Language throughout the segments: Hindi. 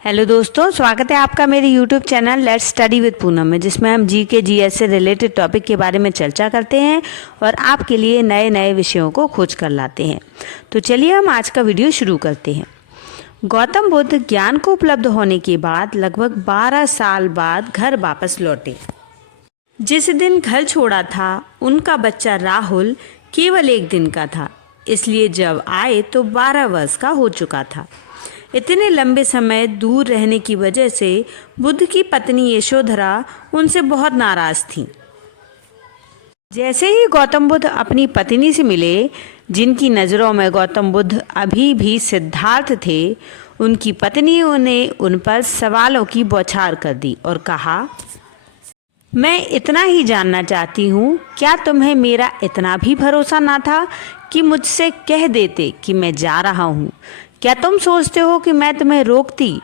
हेलो दोस्तों, स्वागत है आपका मेरे YouTube channel let's study with Poonam में, जिसमें हम जीके जीएस से रिलेटेड टॉपिक के बारे में चर्चा करते हैं और आपके लिए नए नए विषयों को खोज कर लाते हैं। तो चलिए हम आज का वीडियो शुरू करते हैं। गौतम बुद्ध ज्ञान को उपलब्ध होने के बाद लगभग 12 साल बाद घर वापस लौटे। जिस दिन घर छोड़ा था उनका बच्चा राहुल केवल 1 दिन का था, इसलिए जब आए तो 12 वर्ष का हो चुका था। इतने लंबे समय दूर रहने की वजह से बुद्ध की पत्नी यशोधरा उनसे बहुत नाराज थी। जैसे ही गौतम बुद्ध अपनी पत्नी से मिले, जिनकी नज़रों में गौतम बुद्ध अभी भी सिद्धार्थ थे, उनकी पत्नियों ने उन पर सवालों की बौछार कर दी और कहा, मैं इतना ही जानना चाहती हूँ, क्या तुम्हें मेरा इतना भी भरोसा ना था कि मुझसे कह देते कि मैं जा रहा हूँ? क्या तुम सोचते हो कि मैं तुम्हें रोकती?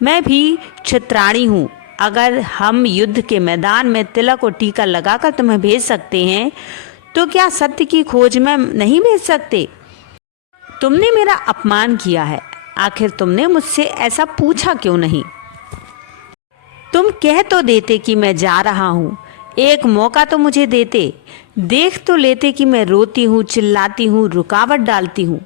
मैं भी क्षत्राणी हूँ। अगर हम युद्ध के मैदान में तिलक और टीका लगाकर तुम्हें भेज सकते हैं, तो क्या सत्य की खोज में नहीं भेज सकते? तुमने मेरा अपमान किया है, आखिर तुमने मुझसे ऐसा पूछा क्यों नहीं? तुम कह तो देते कि मैं जा रहा हूँ, एक मौका तो मुझे देते, देख तो लेते कि मैं रोती हूँ, चिल्लाती हूँ, रुकावट डालती हूँ।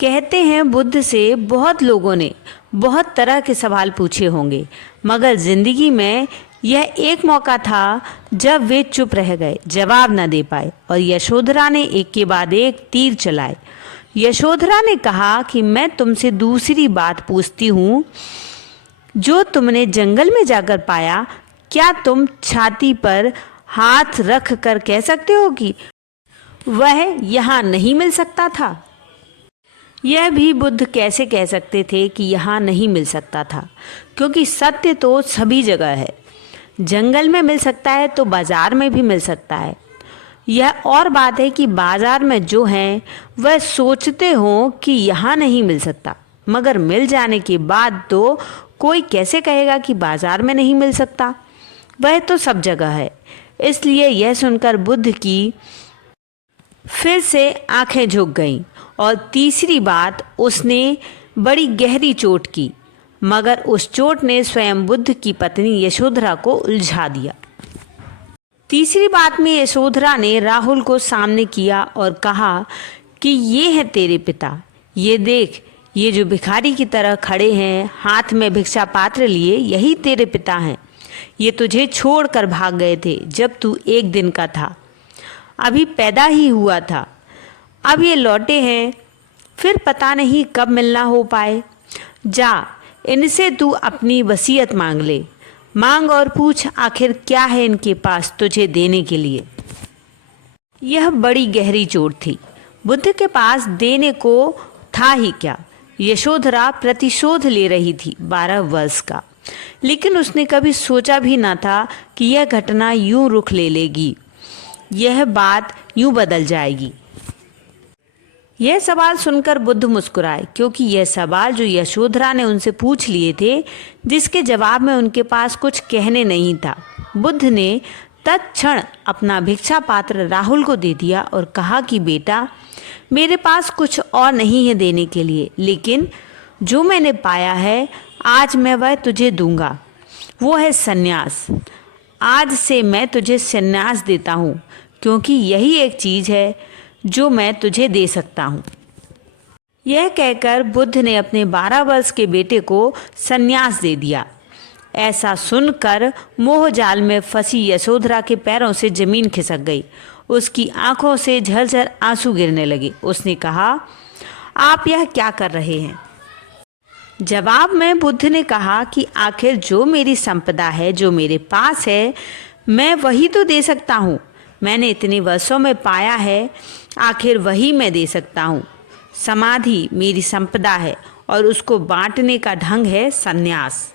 कहते हैं बुद्ध से बहुत लोगों ने बहुत तरह के सवाल पूछे होंगे, मगर जिंदगी में यह एक मौका था जब वे चुप रह गए, जवाब न दे पाए और यशोधरा ने एक के बाद एक तीर चलाए। यशोधरा ने कहा कि मैं तुमसे दूसरी बात पूछती हूँ, जो तुमने जंगल में जाकर पाया, क्या तुम छाती पर हाथ रख कर कह सकते हो कि वह यहाँ नहीं मिल सकता था? यह भी बुद्ध कैसे कह सकते थे कि यहाँ नहीं मिल सकता था, क्योंकि सत्य तो सभी जगह है। जंगल में मिल सकता है तो बाजार में भी मिल सकता है। यह और बात है कि बाजार में जो हैं वह सोचते हो कि यहाँ नहीं मिल सकता, मगर मिल जाने के बाद तो कोई कैसे कहेगा कि बाजार में नहीं मिल सकता? वह तो सब जगह है। इसलिए यह सुनकर बुद्ध की फिर से आंखें झुक गईं और तीसरी बात, उसने बड़ी गहरी चोट की, मगर उस चोट ने स्वयं बुद्ध की पत्नी यशोधरा को उलझा दिया। तीसरी बात में यशोधरा ने राहुल को सामने किया और कहा कि ये है तेरे पिता, ये देख, ये जो भिखारी की तरह खड़े हैं, हाथ में भिक्षा पात्र लिए, यही तेरे पिता हैं। ये तुझे छोड़कर भाग गए थे जब तू 1 दिन का था, अभी पैदा ही हुआ था। अब ये लौटे हैं, फिर पता नहीं कब मिलना हो पाए। जा, इनसे तू अपनी वसीयत मांग ले, मांग और पूछ आखिर क्या है इनके पास तुझे देने के लिए। यह बड़ी गहरी चोट थी। बुद्ध के पास देने को था ही क्या? यशोधरा प्रतिशोध ले रही थी 12 वर्ष का, लेकिन उसने कभी सोचा भी ना था कि यह घटना यूं रुख ले लेगी, यह बात यूं बदल जाएगी। यह सवाल सुनकर बुद्ध मुस्कुराए, क्योंकि यह सवाल जो यशोधरा ने उनसे पूछ लिए थे, जिसके जवाब में उनके पास कुछ कहने नहीं था। बुद्ध ने तत्क्षण अपना भिक्षा पात्र राहुल को दे दिया और कहा कि बेटा, मेरे पास कुछ और नहीं है देने के लिए, लेकिन जो मैंने पाया है आज मैं वह तुझे दूंगा। वो है सन्यास। आज से मैं तुझे सन्यास देता हूँ, क्योंकि यही एक चीज़ है जो मैं तुझे दे सकता हूँ। यह कहकर बुद्ध ने अपने 12 वर्ष के बेटे को सन्यास दे दिया। ऐसा सुनकर मोहजाल में फंसी यशोधरा के पैरों से जमीन खिसक गई। उसकी आंखों से झरझर आंसू गिरने लगे। उसने कहा, आप यह क्या कर रहे हैं? जवाब में बुद्ध ने कहा कि आखिर जो मेरी संपदा है, जो मेरे पास है, मैं वही तो दे सकता हूँ। मैंने इतने वर्षों में पाया है, आखिर वही मैं दे सकता हूँ। समाधि मेरी संपदा है और उसको बांटने का ढंग है सन्यास।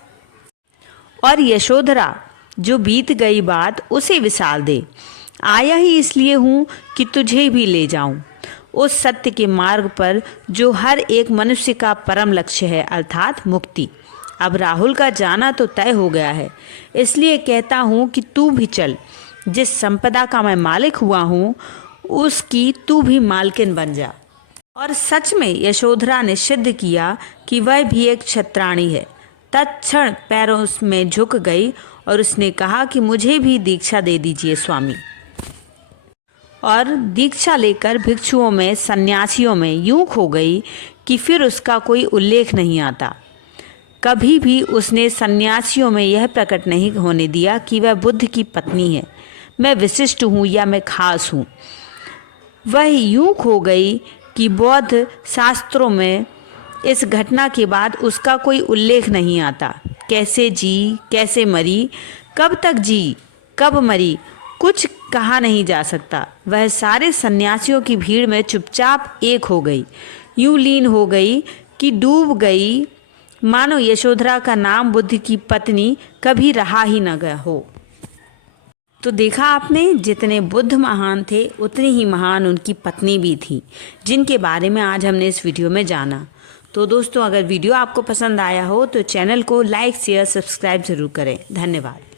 और यशोधरा, जो बीत गई बात उसे विसार दे। आया ही इसलिए हूँ कि तुझे भी ले जाऊँ उस सत्य के मार्ग पर जो हर एक मनुष्य का परम लक्ष्य है, अर्थात मुक्ति। अब राहुल का जाना तो तय हो गया है, इसलिए कहता हूँ कि तू भी चल। जिस संपदा का मैं मालिक हुआ हूँ, उसकी तू भी मालकिन बन जा। और सच में यशोधरा ने सिद्ध किया कि वह भी एक क्षत्राणी है। तत्क्षण पैरों में झुक गई और उसने कहा कि मुझे भी दीक्षा दे दीजिए स्वामी। और दीक्षा लेकर भिक्षुओं में, सन्यासियों में यूं खो गई कि फिर उसका कोई उल्लेख नहीं आता। कभी भी उसने सन्यासियों में यह प्रकट नहीं होने दिया कि वह बुद्ध की पत्नी है, मैं विशिष्ट हूँ या मैं खास हूँ। वह यूं खो गई कि बौद्ध शास्त्रों में इस घटना के बाद उसका कोई उल्लेख नहीं आता। कैसे जी, कैसे मरी, कब तक जी, कब मरी, कुछ कहा नहीं जा सकता। वह सारे सन्यासियों की भीड़ में चुपचाप एक हो गई, यूं लीन हो गई कि डूब गई, मानो यशोधरा का नाम बुद्ध की पत्नी कभी रहा ही न गया हो। तो देखा आपने, जितने बुद्ध महान थे उतनी ही महान उनकी पत्नी भी थी, जिनके बारे में आज हमने इस वीडियो में जाना। तो दोस्तों, अगर वीडियो आपको पसंद आया हो तो चैनल को लाइक, शेयर, सब्सक्राइब ज़रूर करें। धन्यवाद।